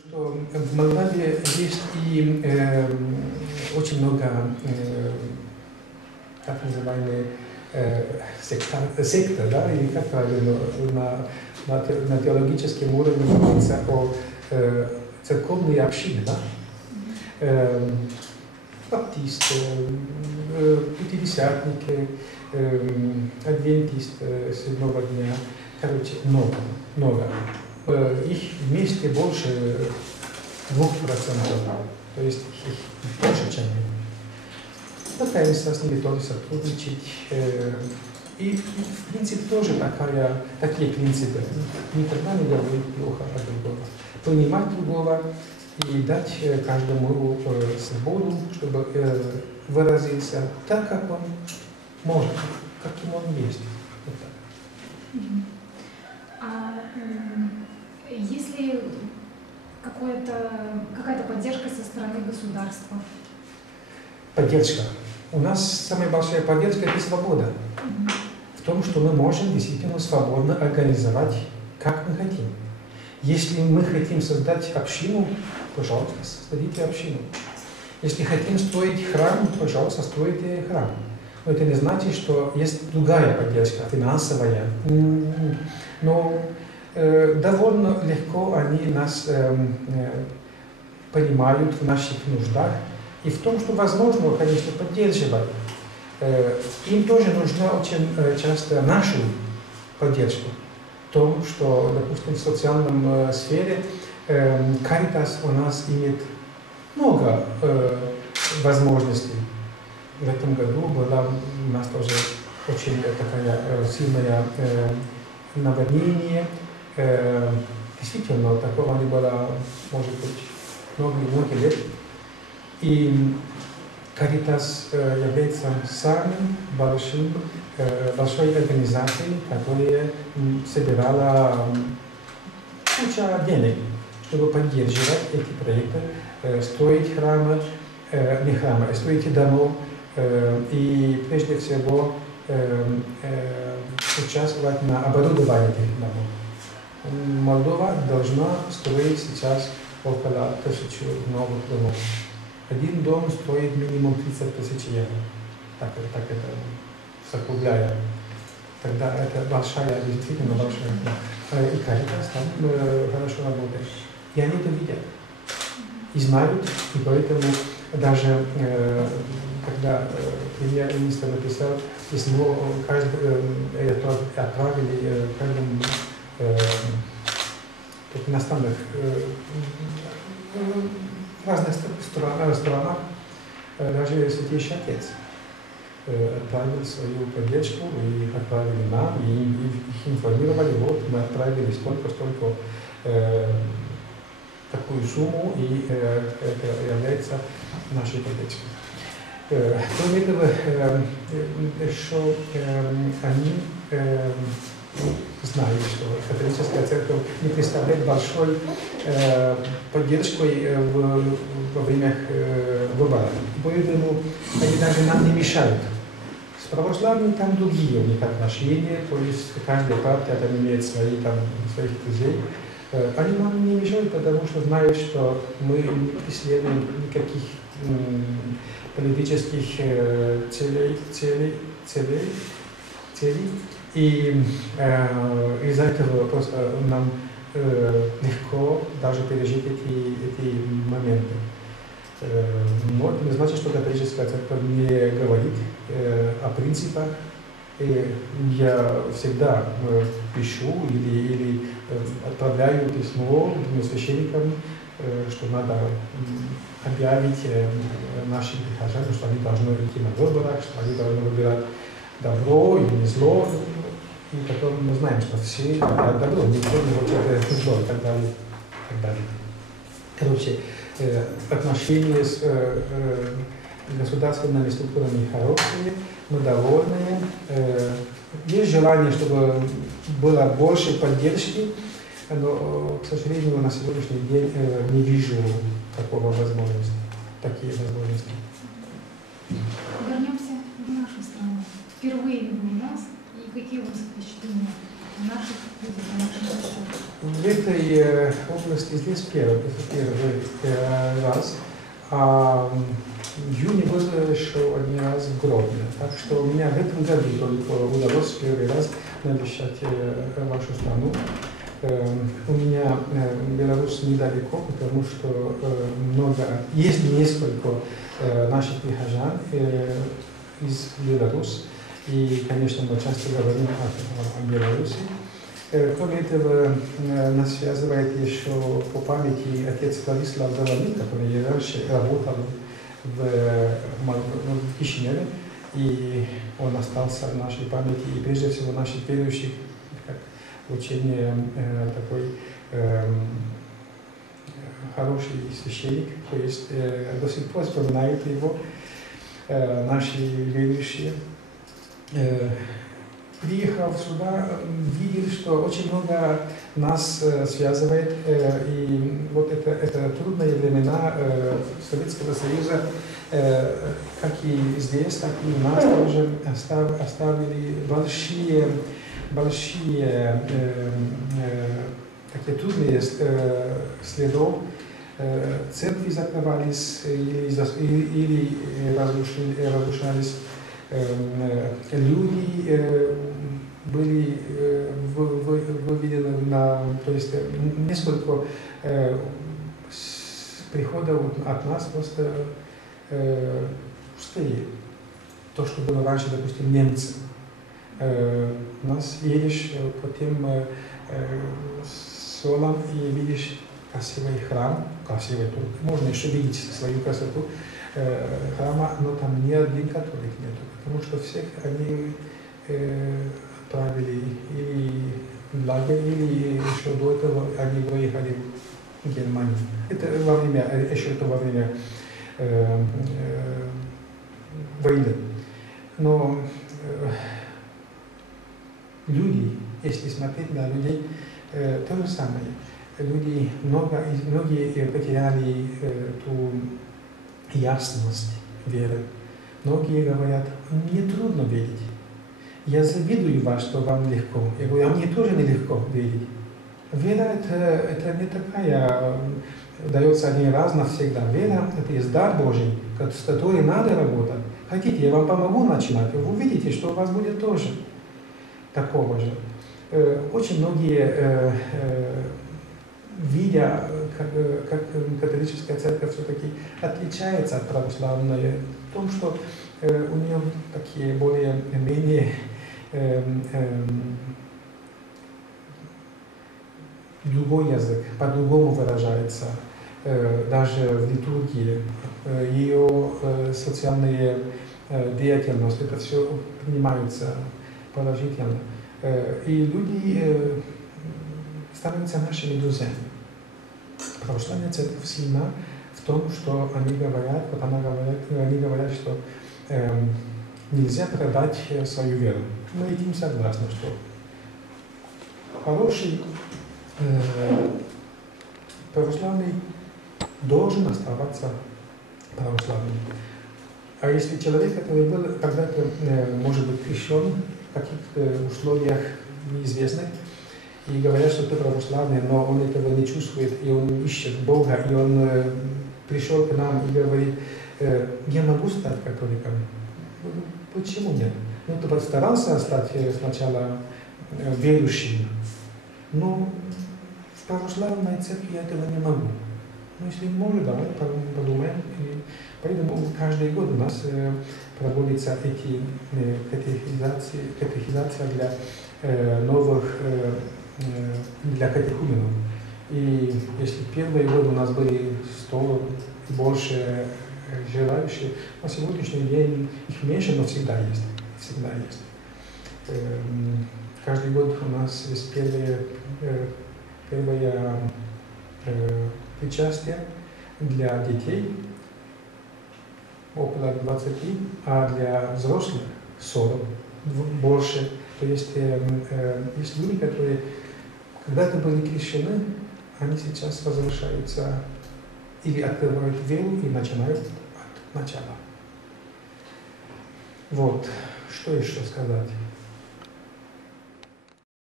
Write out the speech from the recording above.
Что в Молдавии есть и очень много так называемые секты, да, или как правильно на теологическом уровне говорится о церковной общине, да? Баптисты, пятидесятники, адвентисты седьмого дня, короче, много. Их вместе больше 2%, то есть их больше, чем мы. Пытаемся с ними тоже сотрудничать. И в принципе тоже такие принципы. Никогда не говорить плохо о другом. Понимать другого и дать каждому свободу, чтобы выразиться так, как он может, каким он есть. Вот так. Есть ли какая-то поддержка со стороны государства? Поддержка. У нас самая большая поддержка – это свобода. В том, что мы можем действительно свободно организовать, как мы хотим. Если мы хотим создать общину, пожалуйста, создадите общину. Если хотим строить храм, пожалуйста, стройте храм. Но это не значит, что есть другая поддержка, финансовая. Но довольно легко они нас понимают в наших нуждах. И в том, что возможно, конечно, поддерживать. Им тоже нужна очень часто наша поддержка. В том, что, допустим, в социальном сфере Caritas у нас имеет много возможностей. В этом году была у нас тоже очень такая сильное наводнение. Действительно, такого не было, может быть, много лет. И Caritas является самой большой организацией, которая собирала кучу денег, чтобы поддерживать эти проекты, строить храмы, не храмы, а строить домов и прежде всего участвовать на оборудовании этих домов. Молдова должна строить сейчас около 1000 новых домов. Один дом стоит минимум 30 000 евро. Так это закругляя. Тогда это большая, действительно большая. И Caritas там хорошо работает. И они это видят. И знают, и поэтому даже когда премьер-министр написал письмо, отправили каждому иностранных в разных странах, даже Святейший Отец отправил свою поддержку, и их отправили нам, и их информировали, вот мы отправили столько такую сумму, и это является нашей поддержкой. Кроме этого, еще они знают, что католическая церковь не представляет большой поддержку во время выборов. Поэтому они даже нам не мешают. С православными там другие у них отношения, то есть каждая партия там имеет своих друзей. Они нам не мешают, потому что знают, что мы не преследуем никаких политических целей. И из-за этого просто нам легко даже пережить эти моменты. Но это не значит, что католическая церковь не говорит о принципах. Я всегда пишу или отправляю письмо священникам, что надо объявить нашим прихожанам, что они должны идти на выборах, что они должны выбирать добро или не зло. И потом мы знаем, что все хотят добро, никто не хочет зло и так далее. Короче, отношения с государственными структурами хорошие, мы довольны. Есть желание, чтобы было больше поддержки, но, к сожалению, на сегодняшний день не вижу такие возможности. Вернемся в нашу страну. Впервые вы у нас, и какие у вас впечатления? наших людей, наших гостей? В этой области здесь первый раз. А в июне был еще один раз в Гродно. Так что у меня в этом году только удалось первый раз навещать вашу страну. У меня Беларусь недалеко, потому что есть несколько наших прихожан из Беларуси. И, конечно, мы часто говорим о Беларуси. Кроме этого, нас связывает еще по памяти отец Владислав Заводник, который раньше работал в Кишиневе, и он остался в нашей памяти, и прежде всего наших верующих, как очень такой хороший священник, то есть до сих пор вспоминают его наши верующие. Приехав сюда, видел, что очень много нас связывает, и вот это трудные времена Советского Союза, как и здесь, так и у нас тоже оставили большие такие трудные следы. Церкви закрывались или разрушались. Люди были выведены то есть несколько приходов от нас просто пустые. То, что было раньше, допустим, немцы. У нас едешь по тем селам и видишь красивый храм, красивый, можно еще видеть свою красоту храма, но там ни один католик нету, потому что всех они отправили или в лагерь, или еще до этого они выехали в Германию. Это во время войны. Но люди, если смотреть на людей, то же самое. Многие потеряли ту ясность веры. Многие говорят, мне трудно верить. Я завидую вас, что вам легко. Я говорю, а мне тоже нелегко верить. Вера это не такая, дается один раз навсегда. Вера это есть дар Божий, с которым надо работать. Хотите, я вам помогу начинать, вы увидите, что у вас будет тоже такого же. Очень многие, видя, как католическая церковь все-таки отличается от православной, в том, что у нее такие более-менее другой язык, по-другому выражается, даже в литургии, ее социальная деятельность, это все принимается положительно. И люди становятся нашими друзьями. Православная церковь сильна в том, что они говорят, что нельзя продать свою веру. Мы этим согласны, что хороший православный должен оставаться православным. А если человек, который был когда-то, может быть, крещен в каких-то условиях неизвестных, и говорят, что ты православный, но он этого не чувствует, и он ищет Бога, и он пришел к нам и говорит, я могу стать католиком. Почему нет? Ну, ты постарался стать сначала верующим, но в православной церкви я этого не могу. Ну, если может, давай подумаем. И поэтому каждый год у нас проводятся эти катехизация для новых, для катехуменов. И если первые годы у нас были 100 и больше желающих, на сегодняшний день их меньше, но всегда есть. Всегда есть. Каждый год у нас есть первое причастие для детей, около 20, а для взрослых 40, больше. То есть есть люди, которые когда-то были крещены, они сейчас возвращаются или открывают веру и начинают от начала. Вот, что еще сказать?